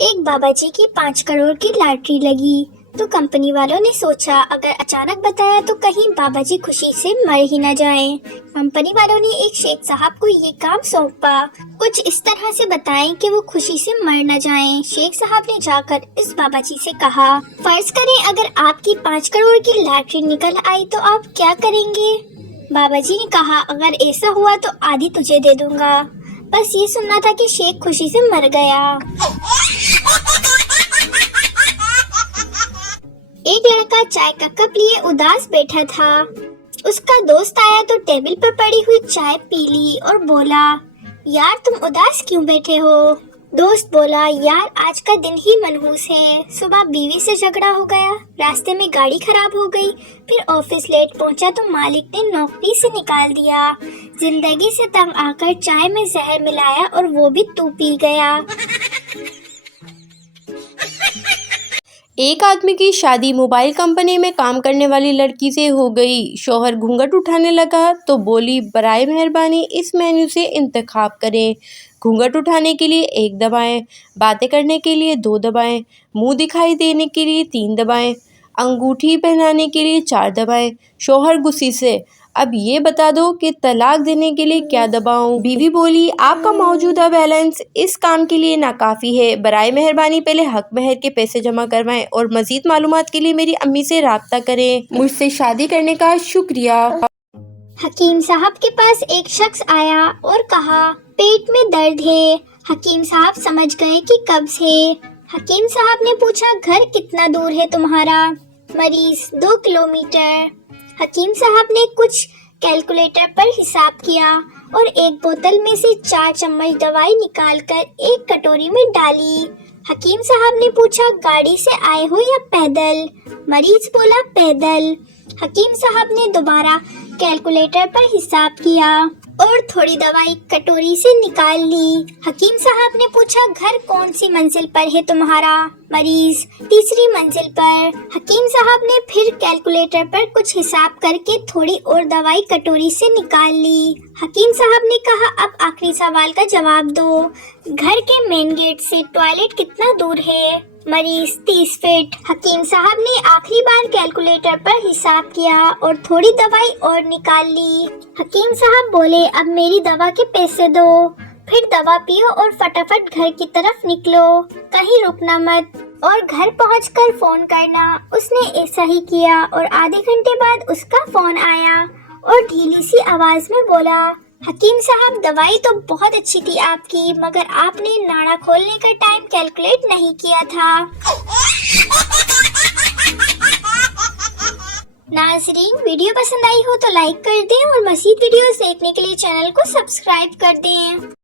ایک بابا جی کی 5 کروڑ کی لاٹری لگی تو کمپنی والوں نے سوچا اگر اچانک بتایا تو کہیں بابا جی خوشی سے مر ہی نہ جائیں۔ کمپنی والوں نے ایک شیخ صاحب کو یہ کام سونپا، کچھ اس طرح سے بتائیں کہ وہ خوشی سے مر نہ جائیں۔ شیخ صاحب نے جا کر اس بابا جی سے کہا، فرض کریں اگر آپ کی 5 کروڑ کی لاٹری نکل آئی تو آپ کیا کریں گے؟ بابا جی نے کہا، اگر ایسا ہوا تو آدھی تجھے دے دوں گا۔ بس یہ سننا تھا کہ شیخ خوشی سے مر گیا۔ ایک لڑکا چائے کا کپ لیے اداس بیٹھا تھا۔ اس کا دوست آیا تو ٹیبل پر پڑی ہوئی چائے پی لی اور بولا، یار تم اداس کیوں بیٹھے ہو؟ دوست بولا، یار آج کا دن ہی منحوس ہے۔ صبح بیوی سے جھگڑا ہو گیا، راستے میں گاڑی خراب ہو گئی، پھر آفس لیٹ پہنچا تو مالک نے نوکری سے نکال دیا۔ زندگی سے تنگ آ کر چائے میں زہر ملایا اور وہ بھی تو پی گیا۔ ایک آدمی کی شادی موبائل کمپنی میں کام کرنے والی لڑکی سے ہو گئی۔ شوہر گھونگھٹ اٹھانے لگا تو بولی، برائے مہربانی اس مینیو سے انتخاب کریں۔ گھونگھٹ اٹھانے کے لیے 1 دبائیں، باتیں کرنے کے لیے 2 دبائیں، منہ دکھائی دینے کے لیے 3 دبائیں، انگوٹھی پہنانے کے لیے 4 دبائیں۔ شوہر غصے سے، اب یہ بتا دو کہ طلاق دینے کے لیے کیا دباؤں؟ بیوی بولی، آپ کا موجودہ بیلنس اس کام کے لیے ناکافی ہے، برائے مہربانی پہلے حق مہر کے پیسے جمع کروائیں اور مزید معلومات کے لیے میری امی سے رابطہ کریں۔ مجھ سے شادی کرنے کا شکریہ۔ حکیم صاحب کے پاس ایک شخص آیا اور کہا، پیٹ میں درد ہے۔ حکیم صاحب سمجھ گئے کہ قبض ہے۔ حکیم صاحب نے پوچھا، گھر کتنا دور ہے تمہارا؟ مریض، 2 کلومیٹر۔ حکیم صاحب نے کچھ کیلکولیٹر پر حساب کیا اور ایک بوتل میں سے 4 چمچ دوائی نکال کر ایک کٹوری میں ڈالی۔ حکیم صاحب نے پوچھا، گاڑی سے آئے ہو یا پیدل؟ مریض بولا، پیدل۔ حکیم صاحب نے دوبارہ کیلکولیٹر پر حساب کیا اور تھوڑی دوائی کٹوری سے نکال لی۔ حکیم صاحب نے پوچھا، گھر کون سی منزل پر ہے تمہارا؟ مریض، 3ری منزل پر۔ حکیم صاحب نے پھر کیلکولیٹر پر کچھ حساب کر کے تھوڑی اور دوائی کٹوری سے نکال لی۔ حکیم صاحب نے کہا، اب آخری سوال کا جواب دو، گھر کے مین گیٹ سے ٹوائلٹ کتنا دور ہے؟ مریض، 30 فٹ۔ حکیم صاحب نے آخری بار کیلکولیٹر پر حساب کیا اور تھوڑی دوائی اور نکال لی۔ حکیم صاحب بولے، اب میری دوا کے پیسے دو، پھر دوا پیو اور فٹافٹ گھر کی طرف نکلو، کہیں رکنا مت اور گھر پہنچ کر فون کرنا۔ اس نے ایسا ہی کیا اور آدھے گھنٹے بعد اس کا فون آیا اور ڈھیلی سی آواز میں بولا، حکیم صاحب دوائی تو بہت اچھی تھی آپ کی، مگر آپ نے ناڑا کھولنے کا ٹائم کیلکولیٹ نہیں کیا تھا۔ ناظرین، ویڈیو پسند آئی ہو تو لائک کر دیں اور مزید ویڈیوز دیکھنے کے لیے چینل کو سبسکرائب کر دیں۔